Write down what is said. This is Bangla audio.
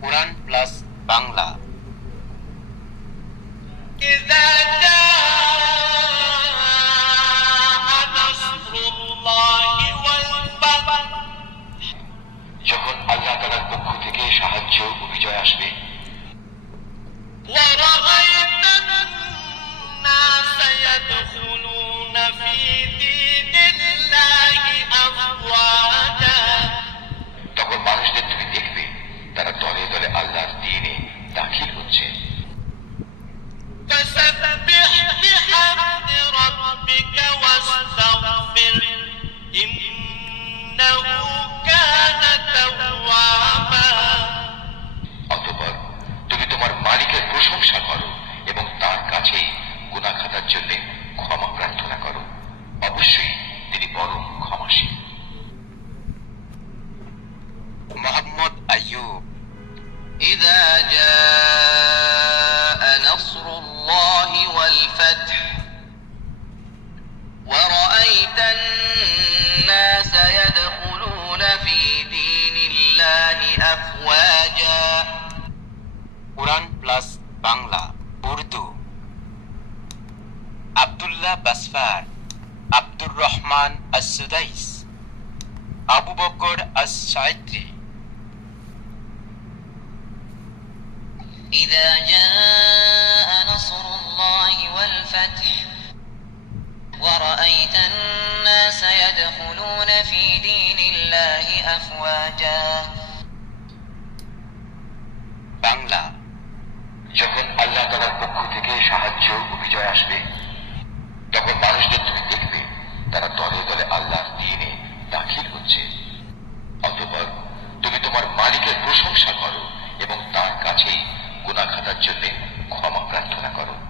কোরআন প্লাস বাংলা। যখন আল্লাহ তাআলার পক্ষ থেকে সাহায্য ও বিজয় আসবে। তখন মানুষদের তুমি দেখবে তারা দলে দলে আল্লাহর দ্বীনে দাখিল হচ্ছে। অতঃপর তুমি তোমার মালিকের প্রশংসা করো এবং তার কাছেই গুনাহ খাতার জন্য ক্ষমা প্রার্থনা করো। অবশ্যই তিনি পরম ক্ষমাশীল। মোহাম্মদ আইয়ুব। إذا جاء نصر الله والفتح ورأيت الناس يدخلون في دين الله أفواجا কোরআন প্লাস বাংলা উর্দু। আব্দুল্লাহ বাসফার, আব্দুর রহমান আস-সুদাইস, আবু বকর আস-সাইত্রী। إذا جاء نصر الله والفتح ورأيت الناس يدخلون في دين الله أفواجا বাংলা। যখন আল্লাহ তাআলার পক্ষ থেকে সাহায্য ও বিজয় আসবে, তখন মানুষদের তুমি দেখবে তারা দলে দলে আল্লাহর দ্বীনে দাখিল হচ্ছে। অতঃপর তুমি তোমার মালিকের প্রশংসা করো এবং তার কাছেই গুনাহ খাতার জন্য ক্ষমা প্রার্থনা করো।